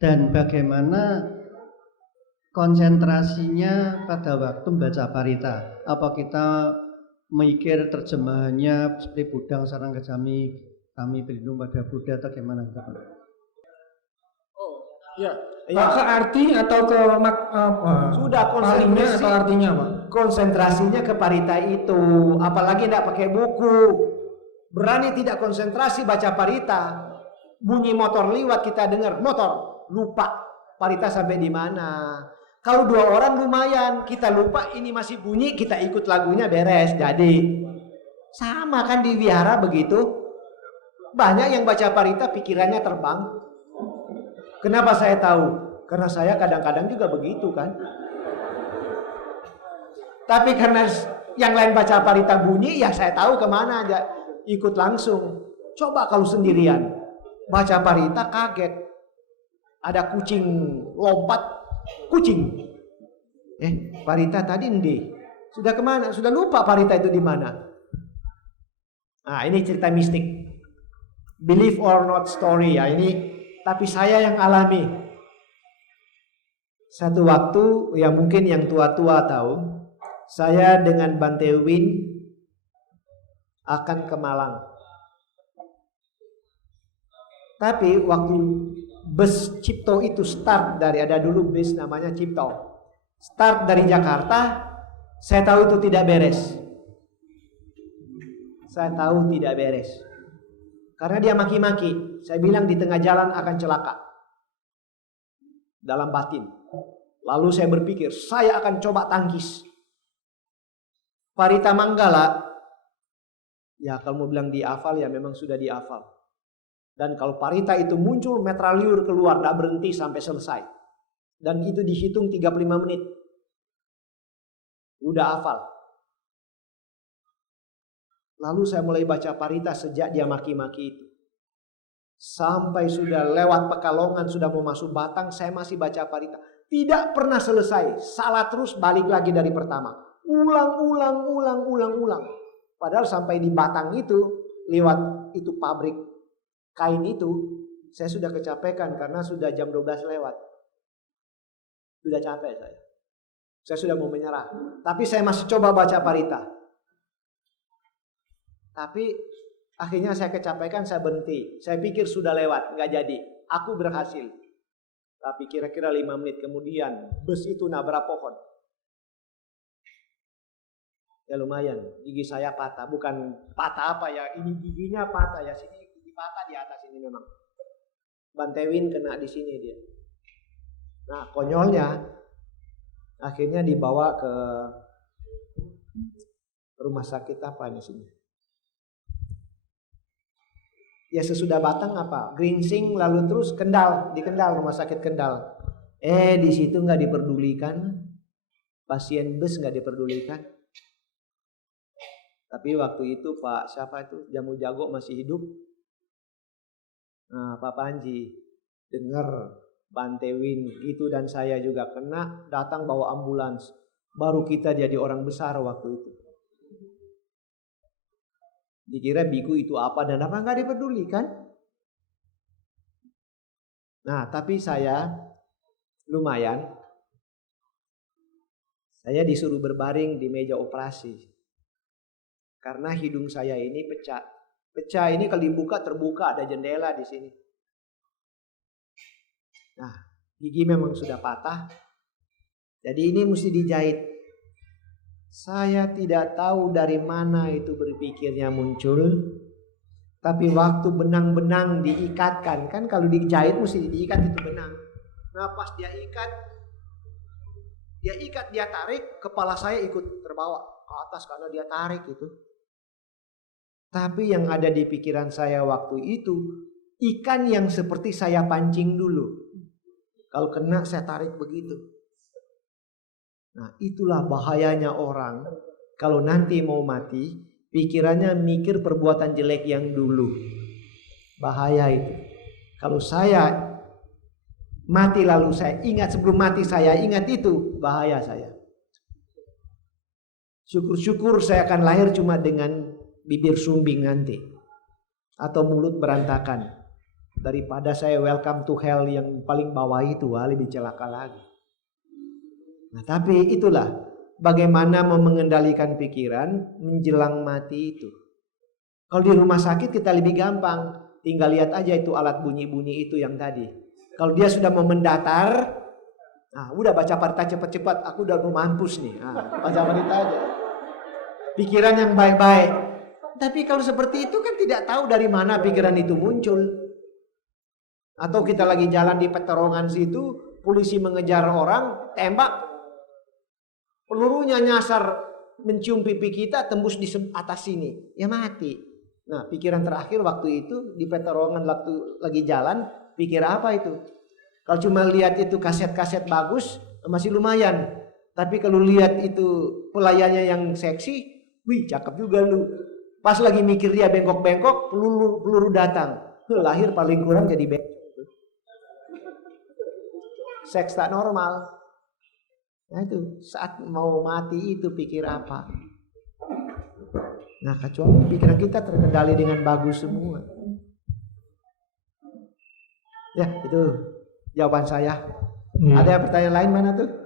dan bagaimana konsentrasinya pada waktu membaca parita. Apa kita mikir terjemahannya seperti Budang sarang kejami, kami berlindung pada Buddha, atau gimana? Oh, ya. Ke arti atau ke sudah konsentrasi atau artinya apa? Konsentrasinya ke parita itu, apalagi tidak pakai buku. Berani tidak konsentrasi baca parita, bunyi motor liwat kita dengar motor, lupa parita sampai di mana. Kalau dua orang lumayan, kita lupa ini masih bunyi, kita ikut lagunya beres. Jadi sama kan di wihara begitu. Banyak yang baca parita pikirannya terbang. Kenapa saya tahu? Karena saya kadang-kadang juga begitu kan. Tapi karena yang lain baca parita bunyi, ya saya tahu kemana aja. Ikut langsung. Coba kalau sendirian baca parita kaget. Ada kucing lompat. Kucing. Parita tadi ndi? Sudah kemana? Sudah lupa parita itu di mana. Nah, ini cerita mistik. Believe or not story ya ini. Tapi saya yang alami. Satu waktu, ya mungkin yang tua-tua tahu, saya dengan Bante Win akan ke Malang. Tapi waktu bus Cipto itu start dari, ada dulu bus namanya Cipto. Start dari Jakarta, saya tahu itu tidak beres. Saya tahu tidak beres. Karena dia maki-maki. Saya bilang di tengah jalan akan celaka. Dalam batin. Lalu saya berpikir, saya akan coba tangkis. Parita Manggala, ya kalau mau bilang dihafal ya memang sudah dihafal. Dan kalau parita itu muncul, metraliur keluar, tidak berhenti sampai selesai. Dan itu dihitung 35 menit. Udah hafal. Lalu saya mulai baca parita sejak dia maki-maki itu. Sampai sudah lewat Pekalongan, sudah mau masuk Batang, saya masih baca parita. Tidak pernah selesai. Salah terus, balik lagi dari pertama. Ulang. Padahal sampai di Batang itu, lewat itu pabrik kain itu, saya sudah kecapekan karena sudah jam 12 lewat. Sudah capek saya. Saya sudah mau menyerah. Tapi saya masih coba baca parita. Tapi akhirnya saya kecapekan, saya berhenti. Saya pikir sudah lewat, nggak jadi. Aku berhasil. Tapi kira-kira 5 menit kemudian, bus itu nabrak pohon. Ya lumayan, gigi saya patah. Bukan patah apa ya, ini giginya patah ya. Sini gigi patah di atas ini memang. Bante Win kena di sini dia. Nah konyolnya, akhirnya dibawa ke rumah sakit apa di sini. Ya sesudah Batang apa? Gringsing lalu terus Kendal, di Kendal, rumah sakit Kendal. Di situ nggak diperdulikan, pasien bus nggak diperdulikan. Tapi waktu itu Pak siapa itu Jamu Jago masih hidup. Nah Pak Panji dengar Bante Win itu dan saya juga kena, datang bawa ambulans. Baru kita jadi orang besar waktu itu. Dikira biku itu apa dan apa, nggak dipedulikan. Nah tapi saya lumayan. Saya disuruh berbaring di meja operasi. Karena hidung saya ini pecah. Pecah ini kalau dibuka terbuka, ada jendela di sini. Nah gigi memang sudah patah. Jadi ini mesti dijahit. Saya tidak tahu dari mana itu berpikirnya muncul. Tapi waktu benang-benang diikatkan, kan kalau dijahit mesti diikat itu benang. Nah pas dia ikat, dia tarik, kepala saya ikut terbawa ke atas karena dia tarik itu. Tapi yang ada di pikiran saya waktu itu, ikan yang seperti saya pancing dulu. Kalau kena saya tarik begitu. Nah itulah bahayanya orang. Kalau nanti mau mati, pikirannya mikir perbuatan jelek yang dulu. Bahaya itu. Kalau saya mati lalu saya ingat, sebelum mati saya ingat itu, bahaya saya. Syukur-syukur saya akan lahir cuma dengan bibir sumbing nanti. Atau mulut berantakan. daripada saya welcome to hell yang paling bawah itu, lebih celaka lagi. Nah, tapi itulah bagaimana mengendalikan pikiran menjelang mati itu. Kalau di rumah sakit kita lebih gampang, tinggal lihat aja itu alat bunyi-bunyi itu yang tadi. Kalau dia sudah mau mendatar, nah udah baca parita cepat-cepat, aku udah mau mampus nih. Nah, baca parita aja. Pikiran yang baik-baik. Tapi kalau seperti itu kan tidak tahu dari mana pikiran itu muncul. Atau kita lagi jalan di peterongan situ, polisi mengejar orang, tembak. Pelurunya nyasar mencium pipi kita, tembus di atas sini. Ya mati. Nah, pikiran terakhir waktu itu di peterongan waktu lagi jalan, pikir apa itu? Kalau cuma lihat itu kaset-kaset bagus, masih lumayan. Tapi kalau lihat itu pelayannya yang seksi, wih cakep juga lu. Pas lagi mikir dia bengkok-bengkok, peluru datang. Lahir paling kurang jadi bengkok. Seks tak normal. Nah itu saat mau mati itu pikir apa? Nah kecuali pikiran kita terkendali dengan bagus semua. Ya itu jawaban saya. Ada pertanyaan lain mana tuh?